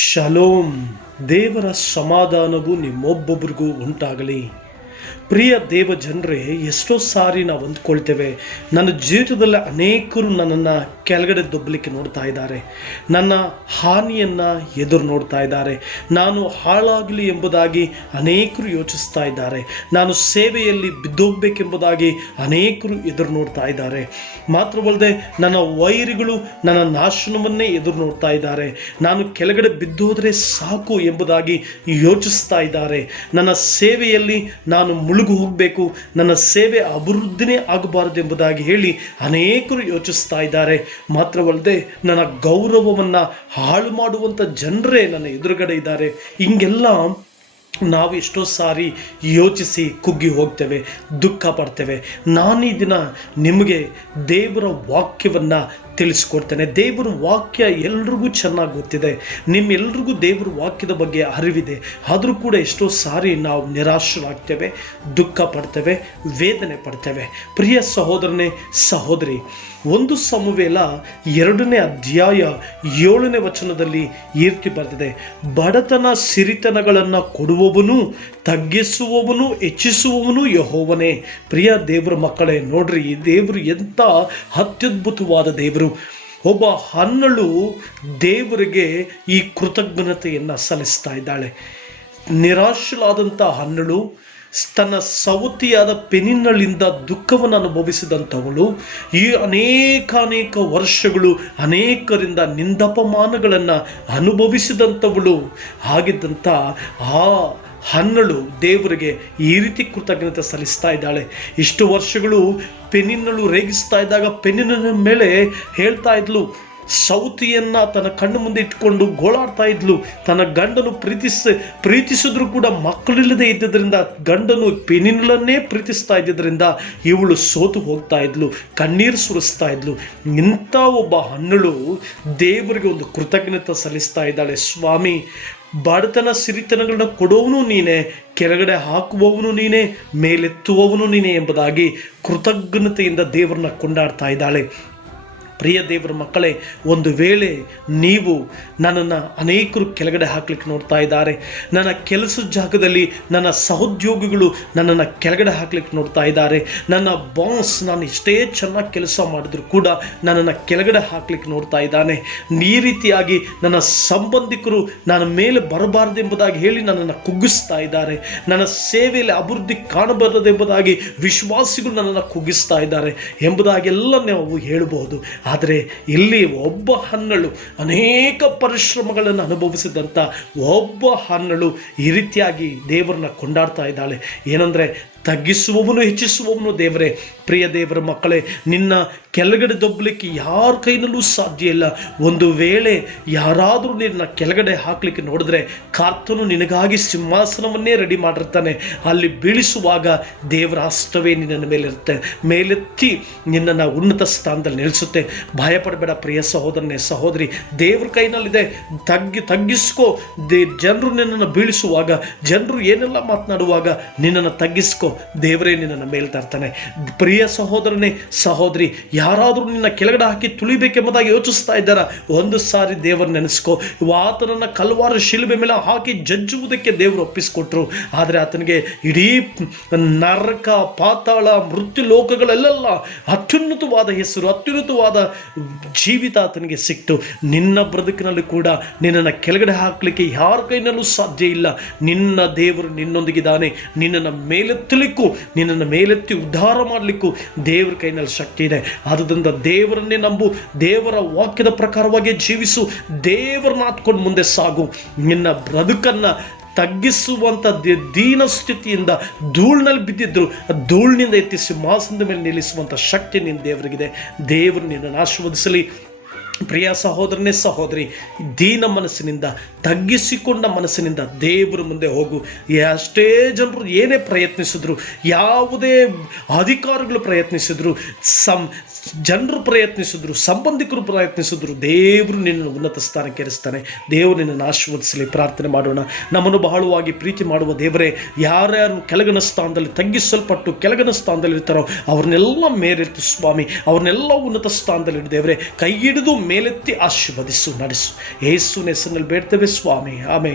Shalom. ದೇವರ ಸಮಾಧಾನವು ನಿಮ್ಮೊಬ್ಬೊಬ್ಬರಿಗೂ ಉಂಟಾಗಲಿ. ಪ್ರಿಯ ದೇವ ಜನರೇ, ಎಷ್ಟೋ ಸಾರಿ ನಾವು ಅಂದ್ಕೊಳ್ತೇವೆ, ನನ್ನ ಜೀವಿತದಲ್ಲಿ ಅನೇಕರು ನನ್ನನ್ನು ಕೆಳಗಡೆ ದೊಬ್ಬಲಿಕ್ಕೆ ನೋಡ್ತಾ ಇದ್ದಾರೆ, ನನ್ನ ಹಾನಿಯನ್ನು ಎದುರು ನೋಡ್ತಾ ಇದ್ದಾರೆ, ನಾನು ಹಾಳಾಗಲಿ ಎಂಬುದಾಗಿ ಅನೇಕರು ಯೋಚಿಸ್ತಾ ಇದ್ದಾರೆ, ನಾನು ಸೇವೆಯಲ್ಲಿ ಬಿದ್ದೋಗ್ಬೇಕೆಂಬುದಾಗಿ ಅನೇಕರು ಎದುರು ನೋಡ್ತಾ ಇದ್ದಾರೆ. ಮಾತ್ರವಲ್ಲದೆ ನನ್ನ ವೈರಿಗಳು ನನ್ನ ನಾಶನವನ್ನೇ ಎದುರು ನೋಡ್ತಾ ಇದ್ದಾರೆ, ನಾನು ಕೆಳಗಡೆ ಬಿದ್ದೋದ್ರೆ ಸಾಕು ಎಂಬುದಾಗಿ ಯೋಚಿಸ್ತಾ ಇದ್ದಾರೆ. ನನ್ನ ಸೇವೆಯಲ್ಲಿ ನಾನು ಮುಳುಗು ಹೋಗಬೇಕು, ನನ್ನ ಸೇವೆ ಅಭಿವೃದ್ಧಿನೇ ಆಗಬಾರದು ಎಂಬುದಾಗಿ ಹೇಳಿ ಅನೇಕರು ಯೋಚಿಸ್ತಾ ಇದ್ದಾರೆ. ಮಾತ್ರವಲ್ಲದೆ ನನ್ನ ಗೌರವವನ್ನು ಹಾಳು ಮಾಡುವಂಥ ಜನರೇ ನನ್ನ ಎದುರುಗಡೆ ಇದ್ದಾರೆ. ಹಿಂಗೆಲ್ಲ ನಾವು ಎಷ್ಟೋ ಸಾರಿ ಯೋಚಿಸಿ ಕುಗ್ಗಿ ಹೋಗ್ತೇವೆ, ದುಃಖ ಪಡ್ತೇವೆ. ನಾನೀ ದಿನ ನಿಮಗೆ ದೇವರ ವಾಕ್ಯವನ್ನು ತಿಳಿಸ್ಕೊಡ್ತೇನೆ. ದೇವರ ವಾಕ್ಯ ಎಲ್ರಿಗೂ ಚೆನ್ನಾಗಿ ಗೊತ್ತಿದೆ, ನಿಮ್ಮೆಲ್ರಿಗೂ ದೇವರ ವಾಕ್ಯದ ಬಗ್ಗೆ ಅರಿವಿದೆ. ಆದರೂ ಕೂಡ ಎಷ್ಟೋ ಸಾರಿ ನಾವು ನಿರಾಶರಾಗ್ತೇವೆ, ದುಃಖ ಪಡ್ತೇವೆ, ವೇದನೆ ಪಡ್ತೇವೆ. ಪ್ರಿಯ ಸಹೋದರನೇ, ಸಹೋದರಿ, 1 ಸಮುವೇಲ 2ನೇ ಅಧ್ಯಾಯ 7ನೇ ವಚನದಲ್ಲಿ ಈ ರೀತಿ ಬರೆದಿದೆ: ಬಡತನ ಸಿರಿತನಗಳನ್ನು ಕೊಡುವವನು, ತಗ್ಗಿಸುವವನು, ಹೆಚ್ಚಿಸುವವನು ಯೆಹೋವನೇ. ಪ್ರಿಯ ದೇವರ ಮಕ್ಕಳೇ, ನೋಡ್ರಿ, ಈ ದೇವರು ಎಂಥ ಅತ್ಯದ್ಭುತವಾದ ದೇವರು. ಒಬ್ಬ ಹನ್ನಳು ದೇವರಿಗೆ ಈ ಕೃತಜ್ಞತೆಯನ್ನು ಸಲ್ಲಿಸ್ತಾ ಇದ್ದಾಳೆ. ನಿರಾಶಲಾದಂಥ ಹನ್ನಳು ತನ್ನ ಸವತಿಯಾದ ಪೆನಿನ್ನಳಿಂದ ದುಃಖವನ್ನು ಅನುಭವಿಸಿದಂಥವಳು, ಈ ಅನೇಕ ವರ್ಷಗಳು ಅನೇಕರಿಂದ ನಿಂದಪಮಾನಗಳನ್ನು ಅನುಭವಿಸಿದಂಥವಳು ಆಗಿದ್ದಂಥ ಆ ಹನ್ನಳು ದೇವರಿಗೆ ಈ ರೀತಿ ಕೃತಜ್ಞತೆ ಸಲ್ಲಿಸ್ತಾ ಇದ್ದಾಳೆ. ಇಷ್ಟು ವರ್ಷಗಳು ಪೆನಿನ್ನಳು ರೇಗಿಸ್ತಾ ಇದ್ದಾಗ ಪೆನಿನ್ನ ಮೇಲೆ ಹೇಳ್ತಾ ಇದ್ಲು, ಸೌತಿಯನ್ನು ತನ್ನ ಕಣ್ಣು ಮುಂದೆ ಇಟ್ಕೊಂಡು ಗೋಳಾಡ್ತಾ ಇದ್ಲು. ತನ್ನ ಗಂಡನು ಪ್ರೀತಿಸಿದ್ರು ಕೂಡ ಮಕ್ಕಳಿಲ್ಲದೆ ಇದ್ದಿದ್ದರಿಂದ, ಗಂಡನು ಪೆನಿನ್ನಳನ್ನೇ ಪ್ರೀತಿಸ್ತಾ ಇದ್ದಿದ್ದರಿಂದ ಇವಳು ಸೋತು ಹೋಗ್ತಾ ಇದ್ಲು, ಕಣ್ಣೀರು ಸುರಿಸ್ತಾ ಇದ್ಲು. ಇಂಥ ಒಬ್ಬ ಹನ್ನಳು ದೇವರಿಗೆ ಒಂದು ಕೃತಜ್ಞತೆ ಸಲ್ಲಿಸ್ತಾ ಇದ್ದಾಳೆ. ಸ್ವಾಮಿ, ಬಡತನ ಸಿರಿತನಗಳನ್ನ ಕೊಡೋವನು ನೀನೇ, ಕೆಳಗಡೆ ಹಾಕುವವನು ನೀನೇ, ಮೇಲೆತ್ತುವವನು ನೀನೇ ಎಂಬುದಾಗಿ ಕೃತಜ್ಞತೆಯಿಂದ ದೇವರನ್ನ ಕೊಂಡಾಡ್ತಾ ಇದ್ದಾಳೆ. ಪ್ರಿಯ ದೇವರ ಮಕ್ಕಳೇ, ಒಂದು ವೇಳೆ ನೀವು ನನ್ನನ್ನು ಅನೇಕರು ಕೆಳಗಡೆ ಹಾಕ್ಲಿಕ್ಕೆ ನೋಡ್ತಾ ಇದ್ದಾರೆ, ನನ್ನ ಕೆಲಸದ ಜಾಗದಲ್ಲಿ ನನ್ನ ಸಹೋದ್ಯೋಗಿಗಳು ನನ್ನನ್ನು ಕೆಳಗಡೆ ಹಾಕ್ಲಿಕ್ಕೆ ನೋಡ್ತಾ ಇದ್ದಾರೆ, ನನ್ನ ಬಾಸ್ ನಾನು ಎಷ್ಟೇ ಚೆನ್ನಾಗಿ ಕೆಲಸ ಮಾಡಿದ್ರು ಕೂಡ ನನ್ನನ್ನು ಕೆಳಗಡೆ ಹಾಕ್ಲಿಕ್ಕೆ ನೋಡ್ತಾ ಇದ್ದಾನೆ, ಈ ರೀತಿಯಾಗಿ ನನ್ನ ಸಂಬಂಧಿಕರು ನನ್ನ ಮೇಲೆ ಬರಬಾರದೆಂಬುದಾಗಿ ಹೇಳಿ ನನ್ನನ್ನು ಕುಗ್ಗಿಸ್ತಾ ಇದ್ದಾರೆ, ನನ್ನ ಸೇವೆಯಲ್ಲಿ ಅಭಿವೃದ್ಧಿ ಕಾಣಬಾರದೆಂಬುದಾಗಿ ವಿಶ್ವಾಸಿಗಳು ನನ್ನನ್ನು ಕುಗ್ಗಿಸ್ತಾ ಇದ್ದಾರೆ ಎಂಬುದಾಗೆಲ್ಲ ನಾವು ಹೇಳಬಹುದು. ಆದರೆ ಇಲ್ಲಿ ಒಬ್ಬ ಹನ್ನಳು ಅನೇಕ ಪರಿಶ್ರಮಗಳನ್ನು ಅನುಭವಿಸಿದಂಥ ಒಬ್ಬ ಹನ್ನಳು ಈ ರೀತಿಯಾಗಿ ದೇವರನ್ನ ಕೊಂಡಾಡ್ತಾ ಇದ್ದಾಳೆ. ಏನಂದರೆ, ತಗ್ಗಿಸುವವನು ಹೆಚ್ಚಿಸುವವನು ದೇವರೇ. ಪ್ರಿಯ ದೇವರ ಮಕ್ಕಳೇ, ನಿನ್ನ ಕೆಳಗಡೆ ದೊಬ್ಬಲಿಕ್ಕೆ ಯಾರ ಕೈನಲ್ಲೂ ಸಾಧ್ಯ ಇಲ್ಲ. ಒಂದು ವೇಳೆ ಯಾರಾದರೂ ನಿನ್ನ ಕೆಳಗಡೆ ಹಾಕಲಿಕ್ಕೆ ನೋಡಿದ್ರೆ ಕರ್ತನು ನಿನಗಾಗಿ ಸಿಂಹಾಸನವನ್ನೇ ರೆಡಿ ಮಾಡಿರ್ತಾನೆ. ಅಲ್ಲಿ ಬೀಳಿಸುವಾಗ ದೇವರ ಹಸ್ತವೇ ನಿನ್ನ ಮೇಲಿರುತ್ತೆ, ಮೇಲೆತ್ತಿ ನಿನ್ನನ್ನು ಉನ್ನತ ಸ್ಥಾನದಲ್ಲಿ ನಿಲ್ಲಿಸುತ್ತೆ. ಭಯಪಡಬೇಡ ಪ್ರಿಯ ಸಹೋದರನೇ, ಸಹೋದರಿ, ದೇವ್ರ ಕೈನಲ್ಲಿದೆ. ತಗ್ಗಿಸ್ಕೋ. ಜನರು ನಿನ್ನನ್ನು ಬೀಳಿಸುವಾಗ, ಜನರು ಏನೆಲ್ಲ ಮಾತನಾಡುವಾಗ ನಿನ್ನನ್ನು ತಗ್ಗಿಸ್ಕೋ, ದೇವರೇ ನಿನ್ನನ್ನು ಮೇಲೆ ತರ್ತಾನೆ. ಪ್ರಿಯ ಸಹೋದರನೇ, ಸಹೋದರಿ, ಯಾರಾದರೂ ನಿನ್ನ ಕೆಳಗಡೆ ಹಾಕಿ ತುಳಿಬೇಕೆಂಬುದಾಗಿ ಯೋಚಿಸ್ತಾ ಇದ್ದಾರ, ಒಂದು ಸಾರಿ ದೇವರು ನೆನೆಸ್ಕೋ. ಆತನನ್ನು ಕಲ್ವಾರ ಶಿಲುಬೆ ಮೇಲೆ ಹಾಕಿ ಜಜ್ಜುವುದಕ್ಕೆ ದೇವರು ಒಪ್ಪಿಸಿಕೊಟ್ರು. ಆದರೆ ಆತನಿಗೆ ಇಡೀ ನರಕ, ಪಾತಾಳ, ಮೃತ್ಯು ಲೋಕಗಳೆಲ್ಲ ಅತ್ಯುನ್ನತವಾದ ಹೆಸರು, ಅತ್ಯುನ್ನತವಾದ ಜೀವಿತ ಆತನಿಗೆ ಸಿಕ್ತು. ನಿನ್ನ ಬದುಕಿನಲ್ಲಿ ಕೂಡ ನಿನ್ನನ್ನು ಕೆಳಗಡೆ ಹಾಕಲಿಕ್ಕೆ ಯಾರ ಕೈನಲ್ಲೂ ಸಾಧ್ಯ ಇಲ್ಲ. ನಿನ್ನ ದೇವರು ನಿನ್ನೊಂದಿಗಿದ್ದಾನೆ. ನಿನ್ನನ್ನು ಮೇಲೆತ್ತಲಿಕ್ಕೂ, ನಿನ್ನನ್ನು ಮೇಲೆತ್ತಿ ಉದ್ಧಾರ ಮಾಡಲಿಕ್ಕೂ ದೇವರ ಕೈನಲ್ಲಿ ಶಕ್ತಿ ಇದೆ. ಆದ್ದರಿಂದ ದೇವರನ್ನೇ ನಂಬು, ದೇವರ ವಾಕ್ಯದ ಪ್ರಕಾರವಾಗಿ ಜೀವಿಸು, ದೇವರನ್ನ ಹಾತ್ಕೊಂಡು ಮುಂದೆ ಸಾಗು. ನಿನ್ನ ಬದುಕನ್ನು ತಗ್ಗಿಸುವಂಥ ದೀನ ಸ್ಥಿತಿಯಿಂದ ಧೂಳಿನಲ್ಲಿ ಬಿದ್ದಿದ್ರು ಧೂಳಿನಿಂದ ಎತ್ತಿ ಸಿಂಹಾಸನದ ಮೇಲೆ ನಿಲ್ಲಿಸುವಂಥ ಶಕ್ತಿ ನಿನ್ನ ದೇವರಿಗಿದೆ. ದೇವರು ನಿನ್ನನ್ನು ಆಶೀರ್ವದಿಸಲಿ. ಪ್ರಿಯ ಸಹೋದರನೇ, ಸಹೋದರಿ, ದೀನ ಮನಸ್ಸಿನಿಂದ, ತಗ್ಗಿಸಿಕೊಂಡ ಮನಸ್ಸಿನಿಂದ ದೇವರ ಮುಂದೆ ಹೋಗು. ಎಷ್ಟೇ ಜನರು ಏನೇ ಪ್ರಯತ್ನಿಸಿದ್ರು, ಯಾವುದೇ ಅಧಿಕಾರಿಗಳು ಪ್ರಯತ್ನಿಸಿದ್ರು, ಜನರು ಪ್ರಯತ್ನಿಸಿದ್ರು, ಸಂಬಂಧಿಕರು ಪ್ರಯತ್ನಿಸಿದ್ರು, ದೇವರು ನಿನ್ನನ್ನು ಉನ್ನತ ಸ್ಥಾನಕ್ಕೆ ಏರಿಸ್ತಾನೆ. ದೇವರು ನಿನ್ನನ್ನು ಆಶೀರ್ವದಿಸಲಿ. ಪ್ರಾರ್ಥನೆ ಮಾಡೋಣ. ನಮ್ಮನ್ನು ಬಹಳವಾಗಿ ಪ್ರೀತಿ ಮಾಡುವ ದೇವರೇ, ಯಾರ್ಯಾರು ಕೆಳಗಿನ ಸ್ಥಾನದಲ್ಲಿ ತಗ್ಗಿಸಲ್ಪಟ್ಟು ಕೆಳಗಿನ ಸ್ಥಾನದಲ್ಲಿ ಇರ್ತಾರೋ ಅವ್ರನ್ನೆಲ್ಲ ಮೇಲೆತ್ತು ಸ್ವಾಮಿ, ಅವ್ರನ್ನೆಲ್ಲ ಉನ್ನತ ಸ್ಥಾನದಲ್ಲಿ ದೇವರೇ ಕೈ ಹಿಡಿದು ಮೇಲೆತ್ತಿ ಆಶೀರ್ವದಿಸು, ನಡೆಸು. ಯೇಸುವಿನ ಹೆಸರಿನಲ್ಲಿ ಬೇಡ್ತೇವೆ ಸ್ವಾಮಿ, ಆಮೆನ್.